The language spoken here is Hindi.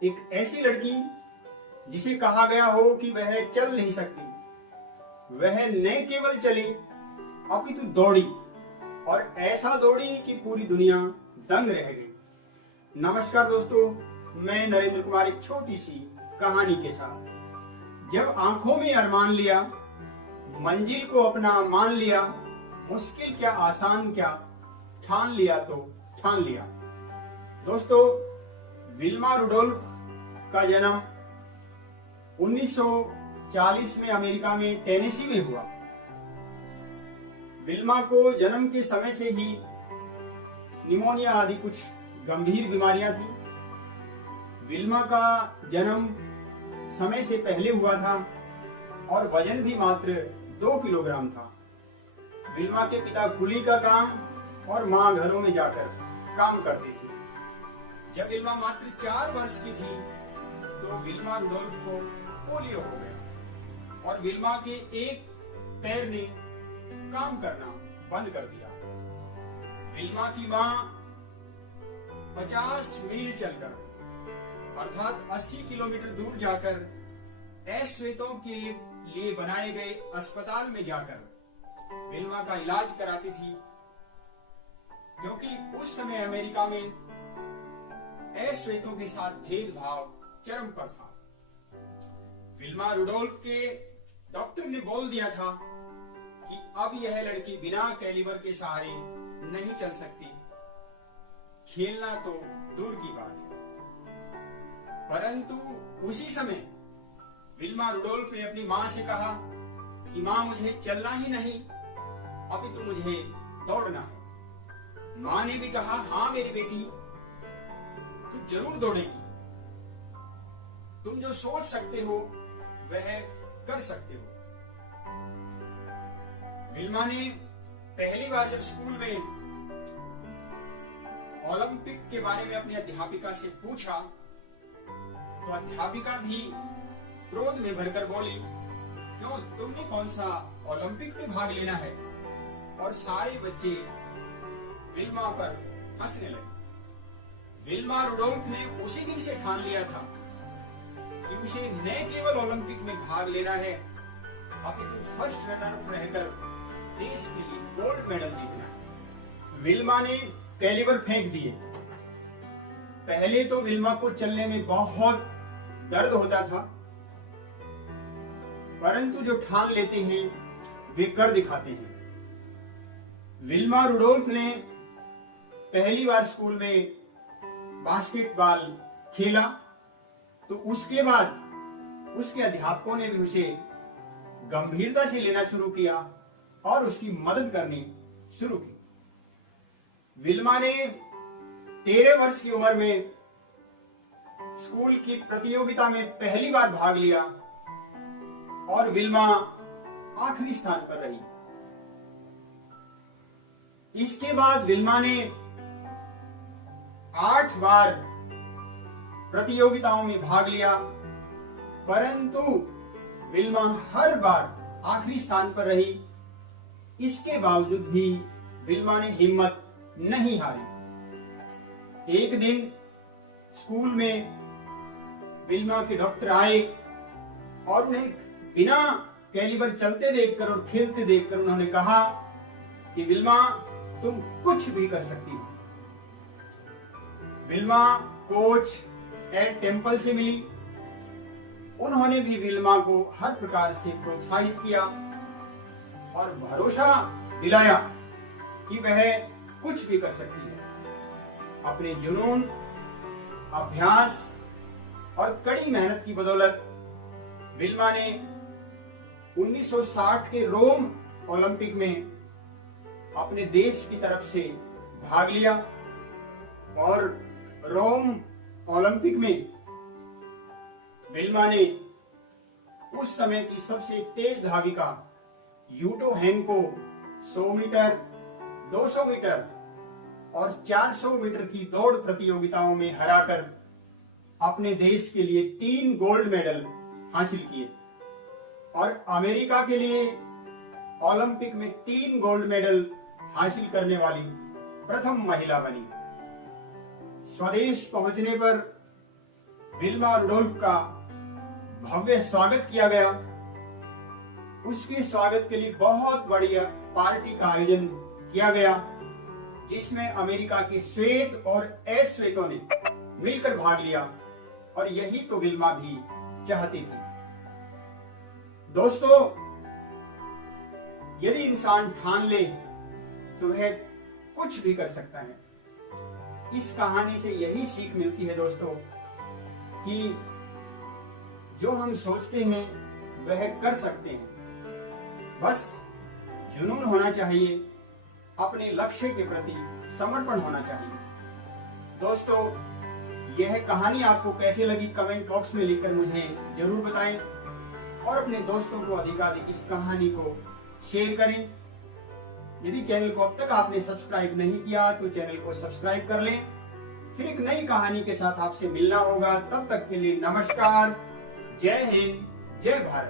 एक ऐसी लड़की जिसे कहा गया हो कि वह चल नहीं सकती, वह न केवल चली अपितु दौड़ी, और ऐसा दौड़ी कि पूरी दुनिया दंग रह गई। नमस्कार दोस्तों, मैं नरेंद्र कुमार एक छोटी सी कहानी के साथ। जब आंखों में अरमान लिया, मंजिल को अपना मान लिया, मुश्किल क्या आसान क्या, ठान लिया तो ठान लिया। दोस्तों, विल्मा रुडोल्फ का जन्म 1940 में अमेरिका में टेनेसी में हुआ। विल्मा को जन्म के समय से ही निमोनिया आदि कुछ गंभीर बीमारियां थी। विल्मा का जन्म समय से पहले हुआ था और वजन भी मात्र 2 किलोग्राम था। विल्मा के पिता कुली का काम और मां घरों में जाकर काम करती थी। जब विल्मा मात्र 4 वर्ष की थी तो विल्मा रुडोल्फ को पोलियो हो गया और विल्मा के एक पैर ने काम करना बंद कर दिया। विल्मा की मां 50 मील चलकर अर्थात 80 किलोमीटर दूर जाकर अश्वेतों के लिए बनाए गए अस्पताल में जाकर विल्मा का इलाज कराती थी, क्योंकि उस समय अमेरिका में अश्वेतों के साथ भेदभाव चरम पर था। विल्मा रुडोल्फ के डॉक्टर ने बोल दिया था कि अब यह लड़की बिना कैलिबर के सहारे नहीं चल सकती, खेलना तो दूर की बात है। परंतु उसी समय विल्मा रुडोल्फ ने अपनी मां से कहा कि मां, मुझे चलना ही नहीं अपितु मुझे दौड़ना है। मां ने भी कहा, हाँ मेरी बेटी, तू जरूर दौड़ेगी। तुम जो सोच सकते हो वह कर सकते हो। विल्मा ने पहली बार जब स्कूल में ओलंपिक के बारे में अपनी अध्यापिका से पूछा तो अध्यापिका भी क्रोध में भरकर बोली, क्यों, तुमने कौन सा ओलंपिक में भाग लेना है? और सारे बच्चे विल्मा पर हंसने लगे। विल्मा रुडोल्फ ने उसी दिन से ठान लिया था कि उसे न केवल ओलंपिक में भाग लेना है अपितु फर्स्ट रनर रहकर देश के लिए गोल्ड मेडल जीतना है। विल्मा ने कैलिबर फेंक दिए। पहले तो विल्मा को चलने में बहुत दर्द होता था, परंतु जो ठान लेते हैं वे कर दिखाते हैं। विल्मा रुडोल्फ ने पहली बार स्कूल में बास्केटबॉल खेला तो उसके बाद उसके अध्यापकों ने भी उसे गंभीरता से लेना शुरू किया और उसकी मदद करनी शुरू की। विल्मा ने 13 वर्ष की उम्र में स्कूल की प्रतियोगिता में पहली बार भाग लिया और विल्मा आखिरी स्थान पर रही। इसके बाद विल्मा ने 8 बार प्रतियोगिताओं में भाग लिया, परंतु विल्मा हर बार आखिरी स्थान पर रही। इसके बावजूद भी विल्मा ने हिम्मत नहीं हारी। एक दिन स्कूल में विल्मा के डॉक्टर आए और उन्हें बिना कैलिबर चलते देखकर और खेलते देखकर उन्होंने कहा कि विल्मा, तुम कुछ भी कर सकती हो। विल्मा कोच एड टेम्पल से मिली। उन्होंने भी विल्मा को हर प्रकार से प्रोत्साहित किया और भरोसा दिलाया कि वह कुछ भी कर सकती है। अपने जुनून, अभ्यास और कड़ी मेहनत की बदौलत विल्मा ने 1960 के रोम ओलंपिक में अपने देश की तरफ से भाग लिया और रोम ओलंपिक में विल्मा ने उस समय की सबसे तेज धाविका यूटो हेन को 100 मीटर, 200 मीटर और 400 मीटर की दौड़ प्रतियोगिताओं में हराकर अपने देश के लिए 3 गोल्ड मेडल हासिल किए और अमेरिका के लिए ओलंपिक में 3 गोल्ड मेडल हासिल करने वाली प्रथम महिला बनी। स्वदेश पहुंचने पर विल्मा रुडोल्फ का भव्य स्वागत किया गया। उसके स्वागत के लिए बहुत बड़ी पार्टी का आयोजन किया गया, जिसमें अमेरिका के श्वेत और अश्वेतों ने मिलकर भाग लिया, और यही तो विल्मा भी चाहती थी। दोस्तों, यदि इंसान ठान ले तो वह कुछ भी कर सकता है। इस कहानी से यही सीख मिलती है दोस्तों कि जो हम सोचते हैं वह कर सकते हैं। बस जुनून होना चाहिए, अपने लक्ष्य के प्रति समर्पण होना चाहिए। दोस्तों, यह कहानी आपको कैसे लगी कमेंट बॉक्स में लिखकर मुझे जरूर बताएं, और अपने दोस्तों को अधिकाधिक इस कहानी को शेयर करें। यदि चैनल को अब तक आपने सब्सक्राइब नहीं किया तो चैनल को सब्सक्राइब कर लें। फिर एक नई कहानी के साथ आपसे मिलना होगा। तब तक के लिए नमस्कार, जय हिंद, जय भारत।